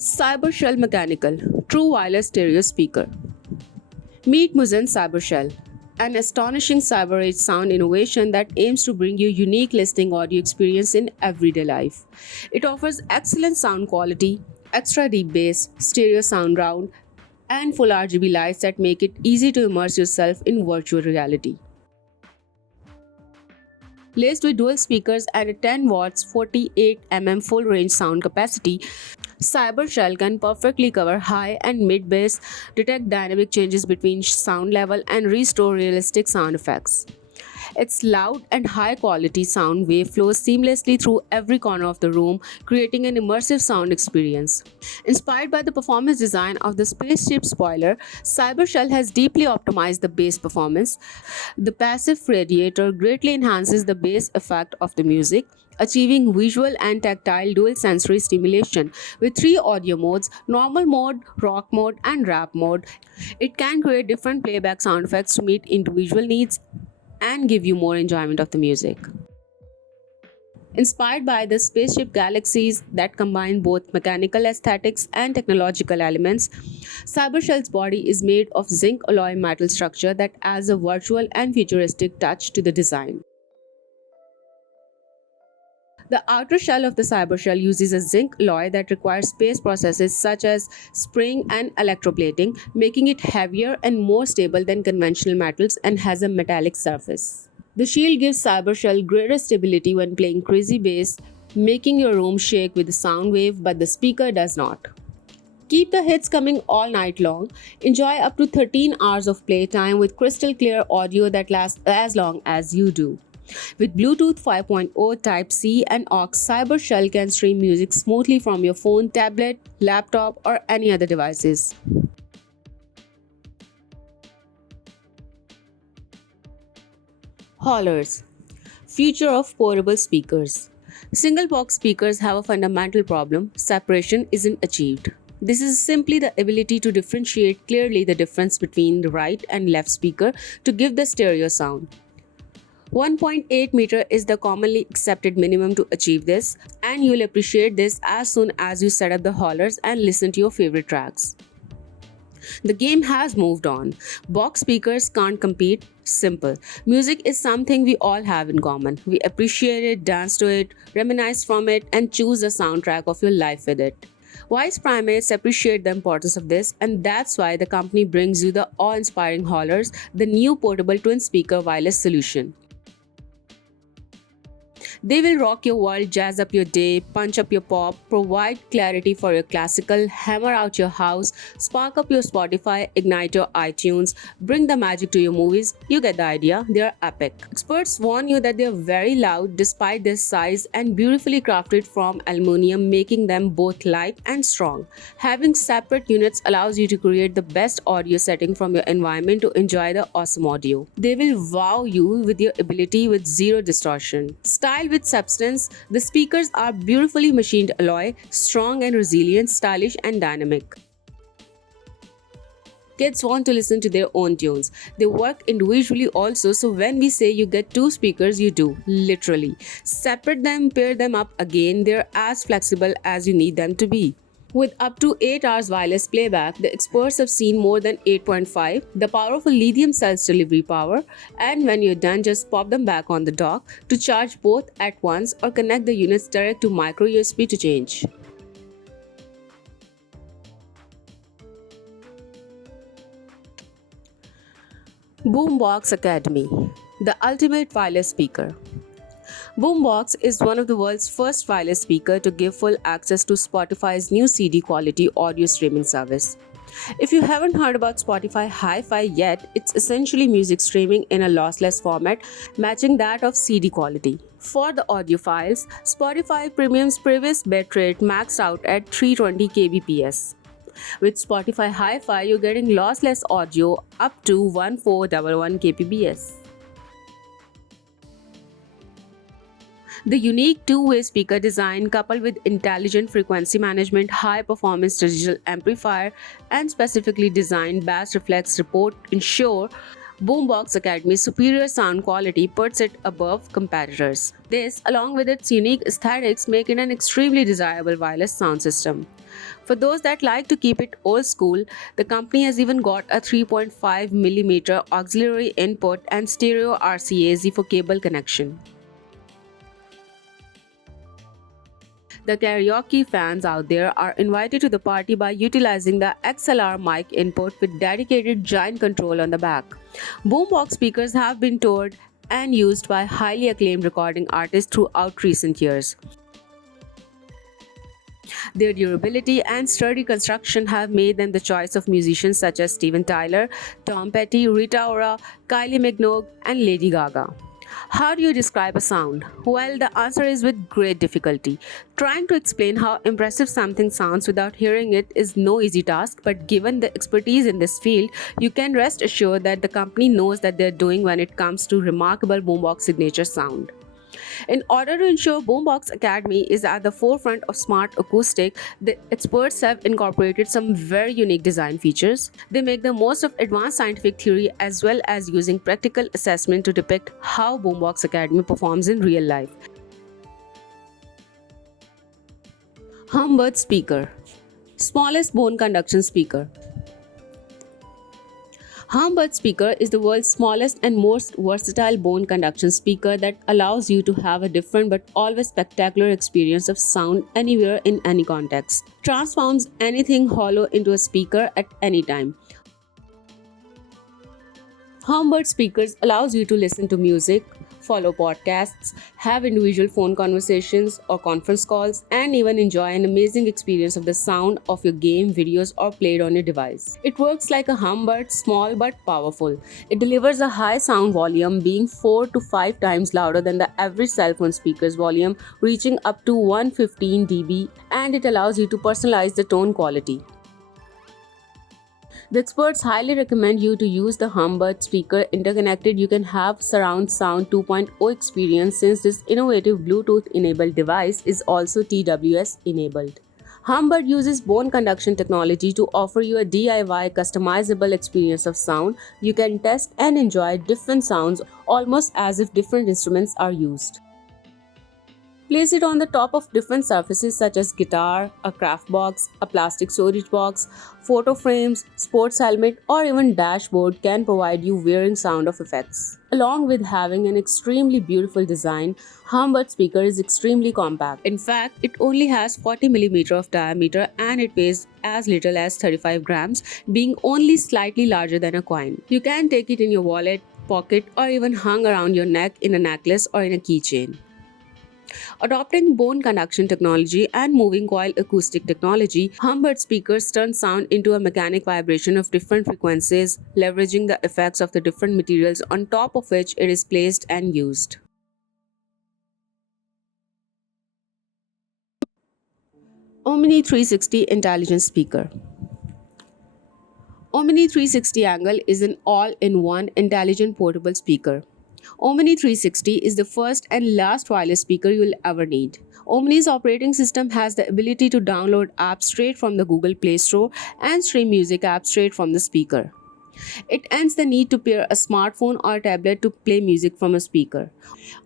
Cybershell Mechanical True Wireless Stereo Speaker. Meet Muzen Cybershell, an astonishing cyber age sound innovation that aims to bring you unique listening audio experience in everyday life. It offers excellent sound quality, extra deep bass, stereo sound round, and full RGB lights that make it easy to immerse yourself in virtual reality. Laced with dual speakers and a 10 watts 48 full range sound capacity, Cybershell can perfectly cover high and mid bass, detect dynamic changes between sound level, and restore realistic sound effects. Its loud and high quality sound wave flows seamlessly through every corner of the room, creating an immersive sound experience. Inspired by the performance design of the spaceship spoiler, Cybershell has deeply optimized the bass performance. The passive radiator greatly enhances the bass effect of the music, achieving visual and tactile dual sensory stimulation. With three audio modes: normal mode, rock mode, and rap mode, it can create different playback sound effects to meet individual needs and give you more enjoyment of the music. Inspired by the spaceship galaxies that combine both mechanical aesthetics and technological elements, Cybershell's body is made of zinc alloy metal structure that adds a virtual and futuristic touch to the design. The outer shell of the cybershell uses a zinc alloy that requires space processes such as spraying and electroplating, making it heavier and more stable than conventional metals and has a metallic surface. The shield gives cybershell greater stability when playing crazy bass, making your room shake with the sound wave, but the speaker does not. Keep the hits coming all night long. Enjoy up to 13 hours of playtime with crystal clear audio that lasts as long as you do. With Bluetooth 5.0 Type-C and aux, Cybershell can stream music smoothly from your phone, tablet, laptop, or any other devices. Hollers. Future of portable speakers. Single box speakers have a fundamental problem: separation isn't achieved. This is simply the ability to differentiate clearly the difference between the right and left speaker to give the stereo sound. 1.8 meter is the commonly accepted minimum to achieve this, and you'll appreciate this as soon as you set up the hollers and listen to your favorite tracks. The game has moved on. Box speakers can't compete. Simple. Music is something we all have in common. We appreciate it, dance to it, reminisce from it, and choose the soundtrack of your life with it. Wise primates appreciate the importance of this, and that's why the company brings you the awe-inspiring Hollers, the new portable twin speaker wireless solution. They will rock your world, jazz up your day, punch up your pop, provide clarity for your classical, hammer out your house, spark up your Spotify, ignite your iTunes, bring the magic to your movies. You get the idea, they are epic. Experts warn you that they are very loud despite their size and beautifully crafted from aluminium, making them both light and strong. Having separate units allows you to create the best audio setting from your environment to enjoy the awesome audio. They will wow you with your ability with zero distortion. Style with substance, the speakers are beautifully machined alloy, strong and resilient, stylish and dynamic. Kids want to listen to their own tunes. They work individually also, so when we say you get two speakers, you do, literally. Separate them, pair them up again, they're as flexible as you need them to be. With up to 8 hours wireless playback, the experts have seen more than 8.5, the powerful lithium cells delivery power, and when you're done, just pop them back on the dock to charge both at once or connect the units direct to micro USB to change. Boombox Academy, the ultimate wireless speaker. Boombox is one of the world's first wireless speaker to give full access to Spotify's new CD quality audio streaming service. If you haven't heard about Spotify Hi-Fi yet, it's essentially music streaming in a lossless format, matching that of CD quality. For the audiophiles, Spotify Premium's previous bitrate maxed out at 320 kbps. With Spotify Hi-Fi, you're getting lossless audio up to 1411 kbps. The unique two-way speaker design, coupled with intelligent frequency management, high-performance digital amplifier, and specifically designed bass reflex report, ensure Boombox Academy's superior sound quality puts it above competitors. This, along with its unique aesthetics, make it an extremely desirable wireless sound system. For those that like to keep it old school, the company has even got a 3.5mm auxiliary input and stereo RCAZ for cable connection. The karaoke fans out there are invited to the party by utilizing the XLR mic input with dedicated giant control on the back. Boombox speakers have been toured and used by highly acclaimed recording artists throughout recent years. Their durability and sturdy construction have made them the choice of musicians such as Steven Tyler, Tom Petty, Rita Ora, Kylie Minogue, and Lady Gaga. How do you describe a sound? Well, the answer is with great difficulty. Trying to explain how impressive something sounds without hearing it is no easy task, but given the expertise in this field, you can rest assured that the company knows that they're doing when it comes to remarkable boombox signature sound. In order to ensure Boombox Academy is at the forefront of smart acoustic, the experts have incorporated some very unique design features. They make the most of advanced scientific theory as well as using practical assessment to depict how Boombox Academy performs in real life. Humbird Speaker, smallest bone conduction speaker. Humbird speaker is the world's smallest and most versatile bone conduction speaker that allows you to have a different but always spectacular experience of sound anywhere in any context. Transforms anything hollow into a speaker at any time. Humbird speakers allows you to listen to music, follow podcasts, have individual phone conversations or conference calls, and even enjoy an amazing experience of the sound of your game, videos, or played on your device. It works like a humbird, small but powerful. It delivers a high sound volume, being 4 to 5 times louder than the average cell phone speaker's volume, reaching up to 115 dB, and it allows you to personalize the tone quality. The experts highly recommend you to use the Humbird speaker interconnected. You can have surround sound 2.0 experience since this innovative Bluetooth enabled device is also TWS enabled. Humbird uses bone conduction technology to offer you a DIY customizable experience of sound. You can test and enjoy different sounds almost as if different instruments are used. Place it on the top of different surfaces such as guitar, a craft box, a plastic storage box, photo frames, sports helmet, or even dashboard can provide you varying sound of effects. Along with having an extremely beautiful design, Humbird speaker is extremely compact. In fact, it only has 40mm of diameter and it weighs as little as 35 grams, being only slightly larger than a coin. You can take it in your wallet, pocket, or even hung around your neck in a necklace or in a keychain. Adopting bone conduction technology and moving coil acoustic technology, Humbird speakers turn sound into a mechanic vibration of different frequencies, leveraging the effects of the different materials on top of which it is placed and used. Omni 360 Intelligent Speaker. Omni 360 Angle is an all-in-one intelligent portable speaker. Omni 360 is the first and last wireless speaker you'll ever need. Omni's operating system has the ability to download apps straight from the Google Play Store and stream music apps straight from the speaker. It ends the need to pair a smartphone or tablet to play music from a speaker.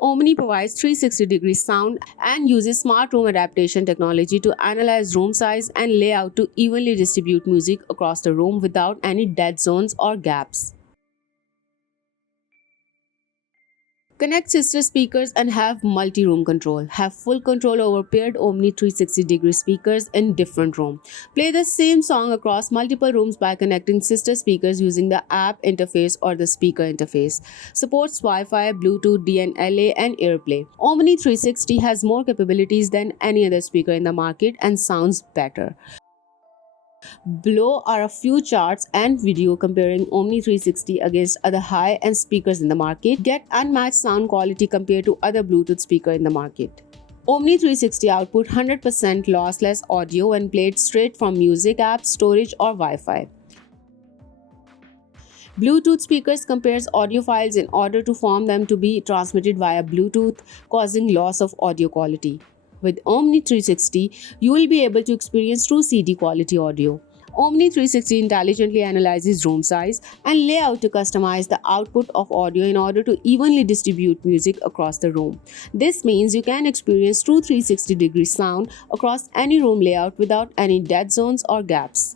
Omni provides 360-degree sound and uses smart room adaptation technology to analyze room size and layout to evenly distribute music across the room without any dead zones or gaps. Connect sister speakers and have multi-room control. Have full control over paired Omni 360-degree speakers in different rooms. Play the same song across multiple rooms by connecting sister speakers using the app interface or the speaker interface. Supports Wi-Fi, Bluetooth, DNLA, and AirPlay. Omni 360 has more capabilities than any other speaker in the market and sounds better. Below are a few charts and video comparing Omni 360 against other high-end speakers in the market. Get unmatched sound quality compared to other Bluetooth speakers in the market. Omni 360 output 100% lossless audio when played straight from music apps, storage, or Wi-Fi. Bluetooth speakers compares audio files in order to form them to be transmitted via Bluetooth, causing loss of audio quality. With Omni 360, you will be able to experience true CD quality audio. Omni 360 intelligently analyzes room size and layout to customize the output of audio in order to evenly distribute music across the room. This means you can experience true 360-degree sound across any room layout without any dead zones or gaps.